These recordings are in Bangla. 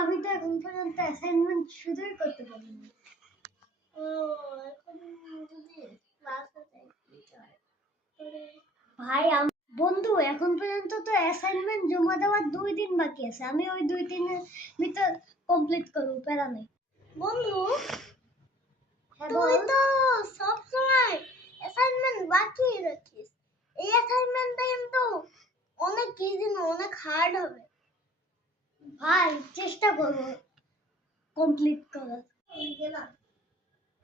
আমি তো এখন পর্যন্ত অ্যাসাইনমেন্ট শুরুই করতে পারিনি। ও এখন যদি ক্লাসে যাই ভাই বন্ধু এখন পর্যন্ত তো অ্যাসাইনমেন্ট জমা দেওয়ার 2 দিন বাকি আছে, আমি ওই 2 দিনের ভিতর কমপ্লিট করবো, প্যারা নেই। বন্ধু তুই তো সব সময় অ্যাসাইনমেন্ট বাকি রাখিস, এই অ্যাসাইনমেন্টটা কিন্তু অনেক ইজি না, অনেক হার্ড হবে। ভাই চেষ্টা করবো কমপ্লিট করার। গেলাম।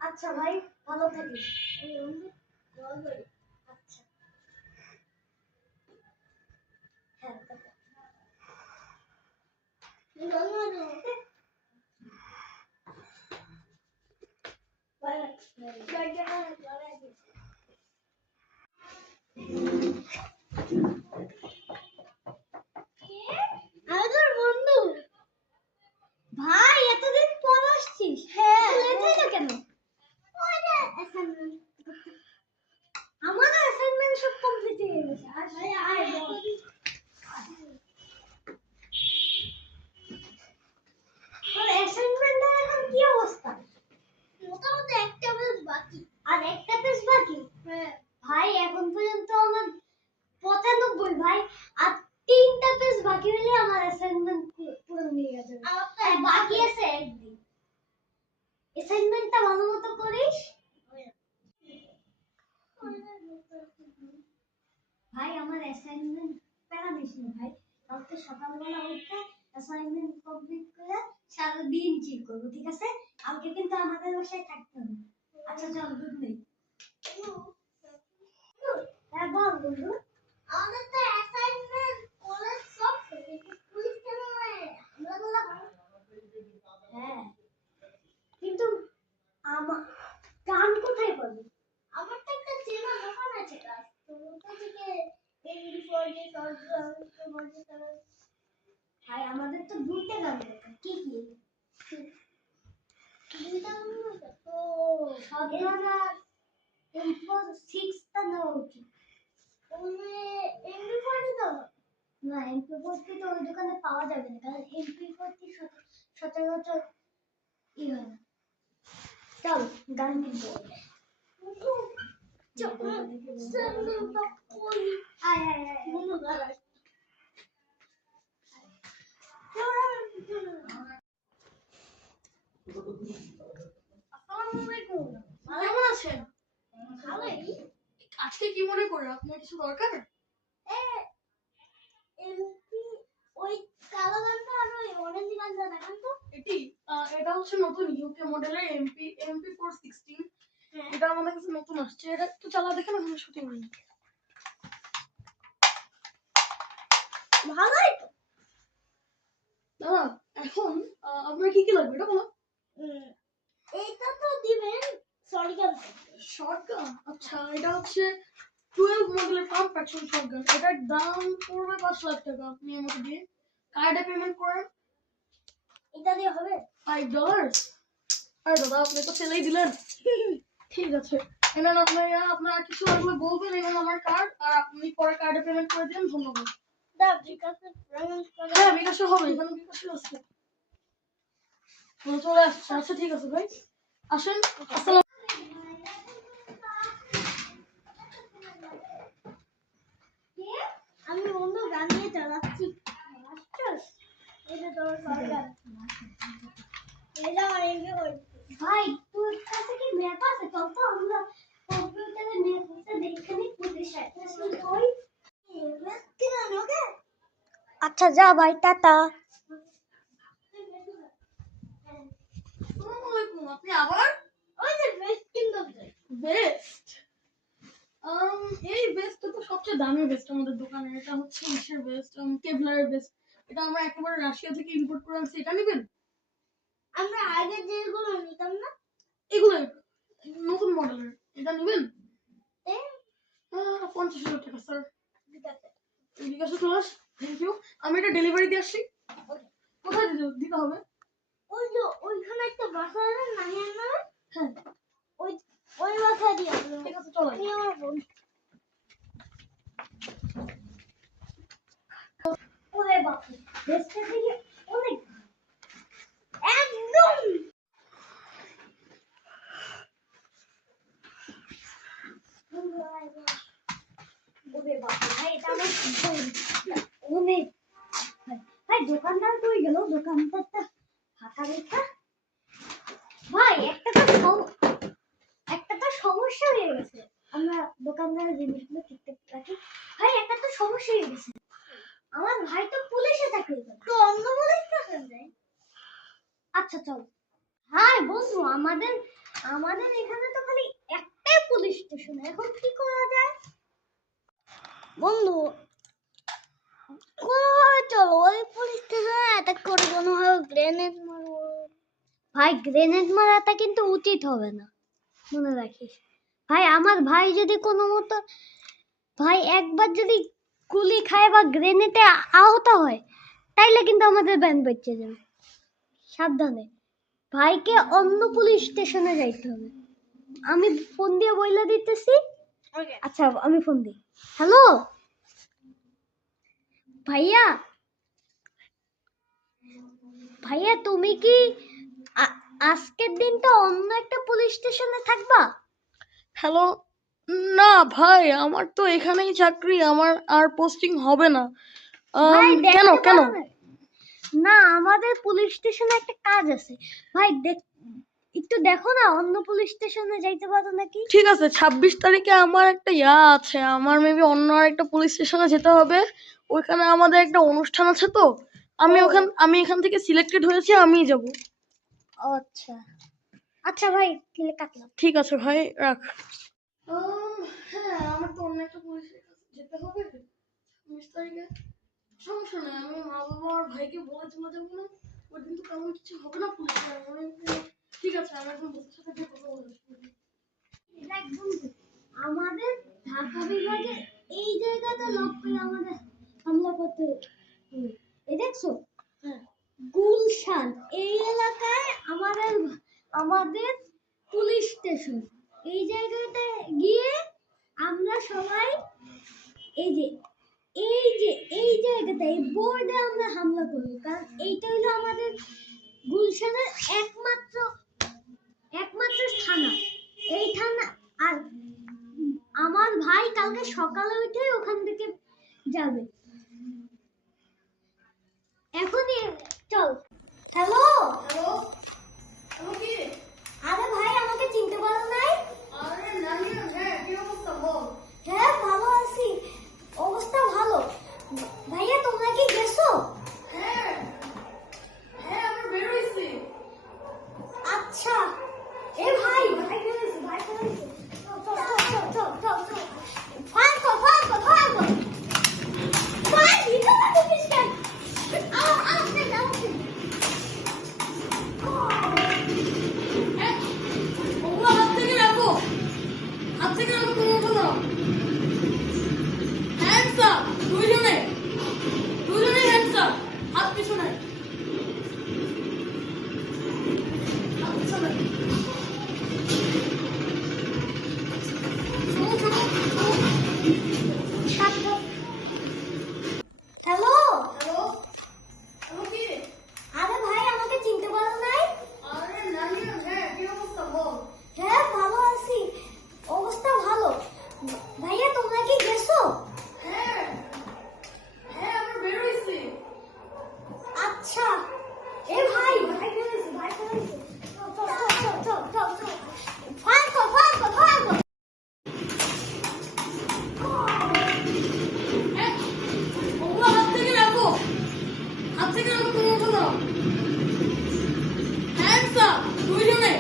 আচ্ছা ভাই, ভালো থাকিস। আচ্ছা হ্যাঁ বন্ধু। ভাই এতদিন পর আসছিস, হ্যাঁ লেট হইলো কেন? আমার অ্যাসাইনমেন্ট সব কমপ্লিট হয়ে গেছে। তোর অ্যাসাইনমেন্টের এখন কি অবস্থা? মোটামুটি একটা পেজ বাকি। আর একটা পেজ বাকি? হ্যাঁ ভাই এখন পর্যন্ত আমার 95 ভাই, আর 3টা পেজ বাকি হলে আমার অ্যাসাইনমেন্ট পুরো হয়ে যাবে। আর বাকি আছে একদিন। অ্যাসাইনমেন্টটা ভালো মতো করিস ভাই। আমার অ্যাসাইনমেন্ট প্যারা নিস না ভাই, কালকে সকালবেলা উঠে অ্যাসাইনমেন্ট কমপ্লিট করে সারাদিন চিল করবো, ঠিক আছে? কালকে কিন্তু আমাদের বাসায় থাকতে হবে। আচ্ছা চল, গুড নাইট। হ্যাঁ বল বন্ধু। আমাদের তো অ্যাসাইনমেন্ট কলেজ সব শেষ, পুলিশ কেন আমরা হ্যাঁ কিন্তু আমার গান কোথায় পাবো? আমার তো একটা চেনা দোকান আছে কাজ, তো ওটা থেকে এমডি40 ভাই আমাদের তো 2টা গান দরকার। কি কি? দুইটা তো শটগান আর M6টা নেওয়া উচিত। এমডি40 দাও না, MP40 তো ওই দোকানে পাওয়া যাবে না, কারণ MP40 সচরাচর হয় না। চল গান কিনতে হবে। আয় আয় আয় কেমন আছেন? ভালোই। আজকে কি মনে করে, আপনার কিছু দরকার? এমপি ওই কালো গানটা আর ওই অরেঞ্জ গানটা দেখান তো। এটা হচ্ছে নতুন ইউকে মডেলের MP416। হ্যাঁ এটা আমাদের কাছে নতুন আসছে, এটা একটু চালা দেখেন, এখন শুটিং হয়নি। ভালোই তো। দাদা এখন আপনার কি কি লাগবে এটা বলো। এইটা তো দিবেন শর্টগান। শর্টগান? আচ্ছা, এটা হচ্ছে 12 মডেলের পাম্প অ্যাকশন শর্টগান। এটার দাম পড়বে 5 লাখ টাকা। আপনি আমাকে দিয়ে কার্ডে পেমেন্ট করেন। এটা দিয়ে হবে $5। আরে দাদা, আপনি তো ফেলেই দিলেন। ঠিক আছে, এনান আপনার আর কিছু লাগলে বলবেন, এনান আমার কার্ড, আর আপনি পরে কার্ডে পেমেন্ট করে দিন। ধন্যবাদ। দা বিকাশে পেমেন্ট করে। হ্যাঁ বিকাশে হবে, এখানে বিকাশে আছে। চলে আসছে। আচ্ছা ঠিক আছে ভাই, আসেন। আসসালাম। আমি অন্য গান নিয়ে চালাচ্ছি। এটা তোর শর্টগান, এটা আমার এমপি ভাই তোর কাছে কি ম্যাপ আছে? চল তো আমরা কম্পিউটারে ম্যাপটা দেখে নিই, পুলিশ অ্যাটাচমেন্ট কই। আচ্ছা যা ভাই, টাটা। আসসালামু আলাইকুম। আপনি আবার? ওই যে বেস্ট কিংডম বেস্ট? এই বেস্টটা তো সবচেয়ে দামি বেস্ট আমাদের দোকানে। এটা হচ্ছে ইসের বেস্ট, কেভলারের বেস্ট। এটা আমরা একেবারে রাশিয়া থেকে ইম্পোর্ট করে আনছি। এটা নেবেন? আমরা আগে যেগুলো নিতাম না, এগুলো নতুন মডেলের। এটা নেবেন? এ 50,000 টাকা স্যার। ঠিক আছে। বিকাশে চলে আস। Thank you. আমি এটা ডেলিভারি দিয়ে আসছি। কোথায় দিতে হবে? ওই যে ওইখানে একটা বাসা আছে না, হ্যাঁ ওই ওই বাসা দিয়ে ঠিক আছে, চলো। আমি আমার বন্ধু। ওরে বাপরে, দেশটা থেকে অনেক অনেক ভাই দোকানদার কই গেল? দোকানদারটা ফাঁকা দেখা। ভাই একটা তো সমস্যা হয়ে গেছে। আমরা দোকানদারের জিনিসগুলো ঠিকঠাক রাখি। ভাই একটা তো সমস্যা হয়ে গেছে। আমার ভাই তো পুলিশে চাকরি করে। তো অন্য পুলিশ স্টেশন যাই। আচ্ছা চল। হ্যাঁ বন্ধু, আমাদের এখানে তো খালি একটাই পুলিশ স্টেশন, এখন কি করা যায়? বন্ধু কোনোভাবে চলো ওই পুলিশ স্টেশনে অ্যাটাক করে কোনোভাবে গ্রেনেড মারবো। ভাই গ্রেনেড মারাটা কিন্তু উচিত হবে না, মনে রাখিস। ভাই আমার ভাই যদি কোনো মতো ভাই একবার যদি গুলি খায় বা গ্রেনেডে আহত হয়, তাইলে কিন্তু আমাদের ব্যান বেঁচে যাবে। সাবধানে, ভাইকে অন্য পুলিশ স্টেশনে যাইতে হবে। আমি ফোন দিয়ে বইলা দিতেছি। ওকে আচ্ছা আমি ফোন দিই। হ্যালো ভাইয়া, ভাইয়া তুমি কি আজকের দিনটা অন্য একটা পুলিশ স্টেশনে থাকবা? হ্যালো, না ভাই, আমার তো এখানেই চাকরি, আমার আর পোস্টিং হবে না। ভাই কেন দেখতে কেন? পারো না? না আমাদের পুলিশ স্টেশনে একটা কাজ আছে। ভাই একটু দেখো না, অন্য পুলিশ স্টেশনে যাইতে পারো নাকি? ঠিক আছে, 26 তারিখে আমার একটা আছে, আমার মেবি অন্য আর একটা পুলিশ স্টেশনে যেতে হবে। ওইখানে আমাদের একটা অনুষ্ঠান আছে, তো আমি এখান থেকে সিলেক্টেড হয়েছি, আমিই যাব। আচ্ছা আচ্ছা ভাই, তাহলে কাটলাম। ঠিক আছে ভাই, রাখ। হ্যাঁ, আমার তো অন্য একটা পুলিশের কাছে যেতে হবে 26 তারিখে। সমস্যা নেই, আমি মা বাবা আর ভাইকে বলে চলে যাবো না। ওই দিন তো তেমন কিছু হবে না পুলিশের। ঠিক আছে, আমি এখন বসের সাথে গিয়ে কথা বলে আসবো। দেখ বন্ধু, আমাদের ঢাকা বিভাগে এই জায়গাটা লক করে আমাদের হামলা করতে হবে। এই দেখছো, হ্যাঁ, গুলশান এই এলাকায় আমাদের পুলিশ স্টেশন। এই জায়গাটা গিয়ে আমরা সবাই এই যে এই জায়গাটা এই বোর্ডে আমরা হামলা করবো, কারণ এইটা হলো আমাদের গুলশানের একমাত্র থানা। এই থানা, আর আমার ভাই কালকে সকালে উঠে ওখান থেকে যাবে। এখনই চল। হ্যালো হ্যালো, হ্যালো, কি? আরে ভাই আমাকে চিনতে পারো নাই? আরে নানিয়া, হ্যাঁ, কি অবস্থা বল? হ্যাঁ ভালো আছি, অবস্থা ভালো। ভাইয়া তোমরা কি গেছো? হ্যাঁ হ্যাঁ, আমরা বের হইছি। আচ্ছা এ ভাই বেরোইছে, ভাই বেরোইছে। চল ফায়ার কর ভাই, ভিতরে ঢুকিস কেন? আস্তে ওগুলো হাত থেকে রাখো, তুমি উঠে দাও। হ্যান্ডস আপ, দুইজনে হ্যান্ডস আপ, হাত পিছনে, হাত পিছনে। হ্যালো হ্যালো, হ্যালো, কি? আরে ভাই আমাকে চিনতে পারো নাই? আরে নানিয়া, হ্যাঁ, কি অবস্থা বল? হ্যাঁ ভালো আছি, অবস্থা ভালো। ভাইয়া তোমরা কি গেছো? হ্যাঁ হ্যাঁ, আমরা বের হইছি। আচ্ছা এ ভাই বেরোইছে। চল ফায়ার কর। হ্যাঁ, ওগুলো হাত থেকে রাখো, তুমি উঠে দাও। হ্যান্ডস আপ, দুইজনে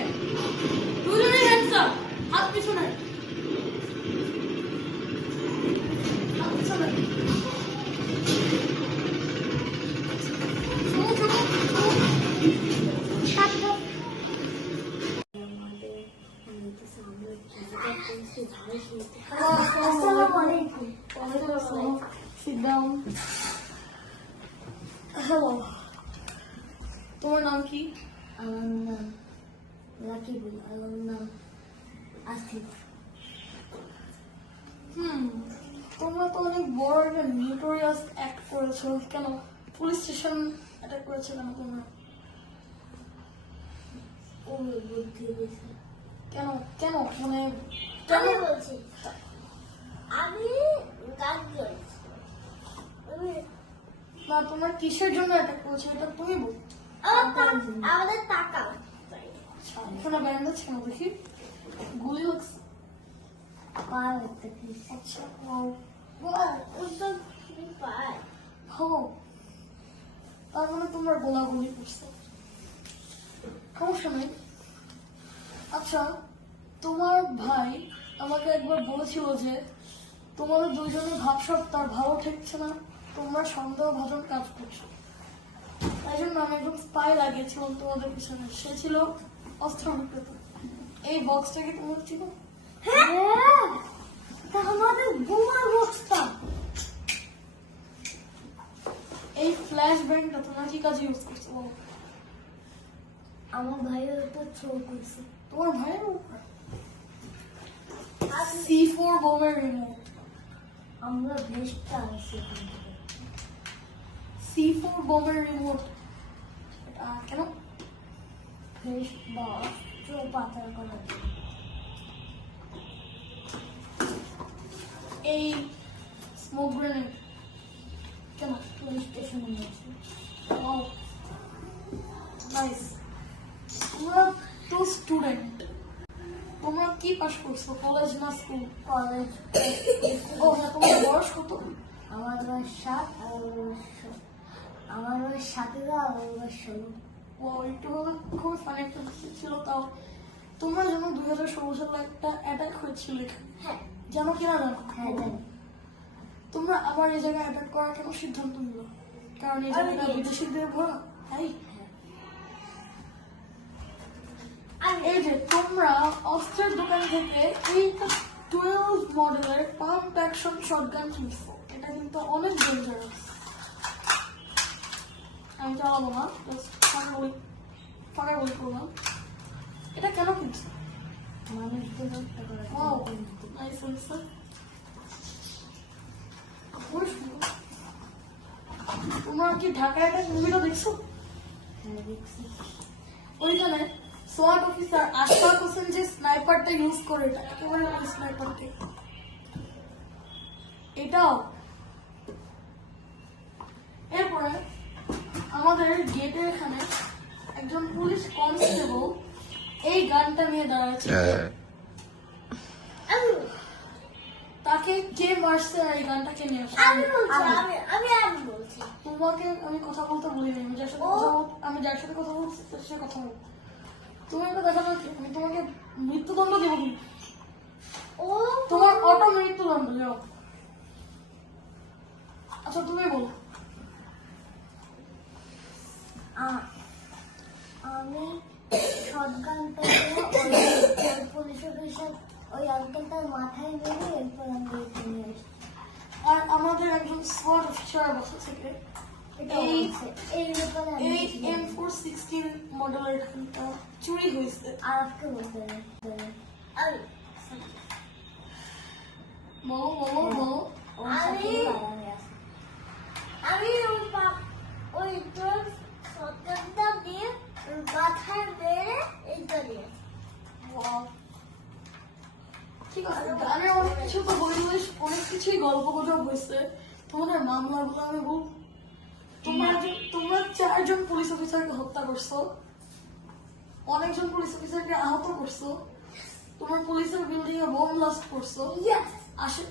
হ্যান্ডস আপ, হাত পিছনে, হাত পিছনে। Sit down. Hello. তোমার নাম কি? আমার নাম রাকিবুল, আমার নাম আসিফ। তোমরা তো অনেক বড় একটা নিউটোরিয়াস অ্যাক্ট করেছো। কেন পুলিশ স্টেশন অ্যাটাক করেছো কেন তোমরা? ও বুদ্ধি দিয়েছে। কেন মানে আমি বলছি, আমি গান গাইছি। না তোমার কিসের জন্য অ্যাটাক করেছে এটা তুমি বল। আমাদের টাকা এখানে ব্যান্ডেজ কেন দেখি? গুলি লাগছে। আচ্ছা তার মানে তোমার গোলাগুলি করছে, সমস্যা নেই। আচ্ছা তোমার ভাই আমাকে একবার বলেছিল যে তোমাদের দুইজনের ভাবসাব তার ভালো ঠেকছে না, তোমরা সন্দেহভাজন কাজ করছো। তাই জন্য আমি একদম স্পাই লাগিয়েছিলাম তোমাদের পিছনে। সে ছিল অস্ত্র বিক্রেতা। এই বক্সটাকে তোমরা ছিল? হ্যাঁ, তা আমাদের বোমার বক্সটা। এই ফ্ল্যাশ ব্যাংকটা তোমরা কি কাজে ইউজ করছো বলো? আমার ভাইয়ের উপর থ্রো করছে। তোমার ভাইয়ের উপর C4 বোমের রিমোট। আমরা বেস্টটা আনছি এখান থেকে। C4 বোমের রিমোট কেন? ফ্রেশ বা থ্রো পাচার করার জন্য। এই স্মোক গ্রেনেড কেন? পুলিশ স্টেশনে গেছি। ও নাইস। তোমরা তো স্টুডেন্ট, তোমরা কি পাস করছো, কলেজ না স্কুল? কলেজ। ও হ্যাঁ, তোমার বয়স কত? আমার বয়স 7 আর ওর বয়স 16। আমার বয়স 17 আর ওর বয়স 16। ও একটু হলে খুব ফানি একটা বিষয় ছিল। তাও তোমরা যেন 2016 সালে একটা অ্যাটাক হয়েছিল এখানে, হ্যাঁ জানো কিনা জানো? হ্যাঁ জানি। তোমরা আবার এই জায়গায় অ্যাটাক করার কেন সিদ্ধান্ত নিল? কারণ এই জায়গাটা বিদেশিদের ভরা, তাই? এই যে তোমরা অস্ত্রের দোকান থেকে এইটা 12 মডেলের পাম্প অ্যাকশন শটগান কিনছো, এটা কিন্তু অনেক ডেঞ্জারাস। আমি চালাবো না, ফাঁকা বলি করলাম। এটা কেন কিনছো? মানুষদের হত্যা করার জন্য। Wow nice answer. তোমরা কি ঢাকা অ্যাটাক মুভিটা দেখছো? হ্যাঁ দেখছি। ওইখানে সোয়াট অফিসার আশফাক হোসেন যে স্নাইপারটা ইউজ করে, এটা একেবারে ওই স্নাইপারকে। এটাও এরপরে আমাদের গেটের এখানে একজন পুলিশ কনস্টেবল এই গানটা নিয়ে দাঁড়াচ্ছে। তাকে কে মারছে আর এই গানটা কে নিয়ে আসছে? আমি বলছি তোমাকে আমি কথা বলতে বলিনি। আমি যার সাথে কথা বলছি তার সাথে কথা বলবো। তুমি একটা দেখা যাচ্ছে আমি তোমাকে মৃত্যুদণ্ড দেবো কিন্তু। ও তোমার অটো মৃত্যুদণ্ড যাও। আচ্ছা তুমি বলো। আমি শটগান পেয়ে ওই পুলিশ অফিসার ওই আঙ্কেলটার মাথায় মেরে এরপর আমি এখানে নিয়ে এসেছি। আর আমাদের একজন সোয়াট অফিসার বসা থেকে এই ব্যাপারে আমি এই কিছু জানি না। M416 মডেলের গানটা চুরি হয়েছে। আর আজকে বলতে হবে। বলো বলো বলো। ওর সাথে আমি আছি। আমি ওই তোর সতর্কতা দিয়ে মাথায় মেরে এইটা দিয়ে Wow. ঠিক আছে, গানের অনেক কিছু তো বললে, অনেক কিছুই গল্প গুজব হয়েছে। তোমাদের মামলাগুলো আমি বল। তোমরা 4 জন পুলিশ অফিসারকে হত্যা করছো, অনেকজন পুলিশ অফিসারকে আহত করছো, তোমার পুলিশের বিল্ডিং এ বোম ব্লাস্ট করছো। আসে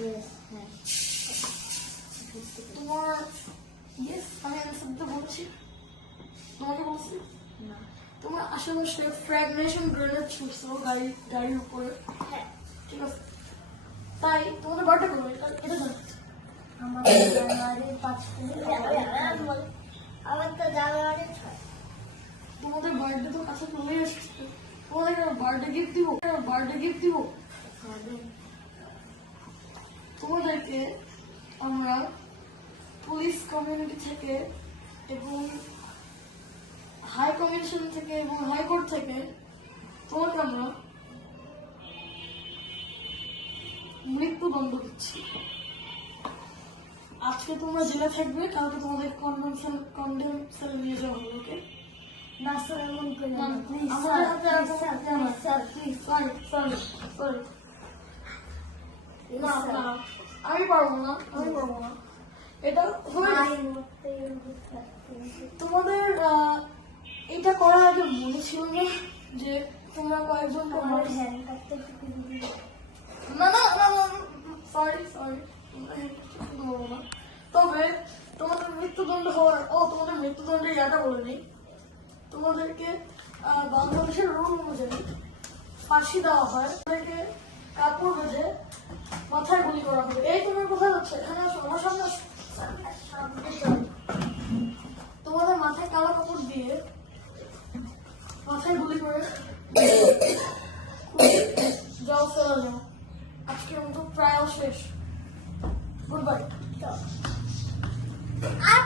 Yes, হ্যাঁ। তোমার ইয়েস আমি অ্যান্সার দিতে বলছি, তোমাকে বলছি। না। তোমরা আশেপাশে ফ্র্যাগনেশন গ্রেনেড ছুটছো গাড়ির উপরে, হ্যাঁ ঠিক আছে? তাই তোমাদের বার্থডে করবো এটা জানো? আমাদের জানুয়ারির 5 তারিখ। আমার তো জানুয়ারি 6 তোমাদের বার্থডে তো কাছে চলে এসেছে, তোমাদের বার্থডে গিফট দিব, হবে। তোমাদেরকে আমরা পুলিশ কমিউনিটি থেকে এবং হাই কমিশন থেকে এবং হাইকোর্ট থেকে তোমাকে আমরা মৃত্যুদণ্ড দিচ্ছি। আজকে তোমরা জেলে থাকবে, কালকে তোমাদের কন্ডেম সেলে নিয়ে যাওয়া হবে। ওকে? না স্যার, এমন করি না। প্লিজ আমাদের হাতে আর স্যার, কোনো স্যার, প্লিজ। সরি আমি পারবো না। এটা হয়ে ভাই মরতে বুঝতে পারছি। তোমাদের এটা করার আগে মনে ছিল না যে তোমরা কয়েকজনকে আমার হ্যান্ড কাটতে শিখে দিবি। না না না না সরি তবে তোমাদের মৃত্যুদণ্ড হওয়ার তোমাদের মৃত্যুদণ্ডের ইয়াটা বলে নেই তোমাদেরকে বাংলাদেশের রুল অনুযায়ী ফাঁসি দেওয়া হয় তাদেরকে কাপড় বেঁধে মাথায় গুলি করা হবে। এই তোমার কোথায় যাচ্ছে এখানে আসো আমার সামনে আসো। তোমাদের মাথায় কালো কাপড় দিয়ে মাথায় গুলি করে যাও চলে যাও। আজকের মতো ট্রায়াল শেষ। Good bye. আর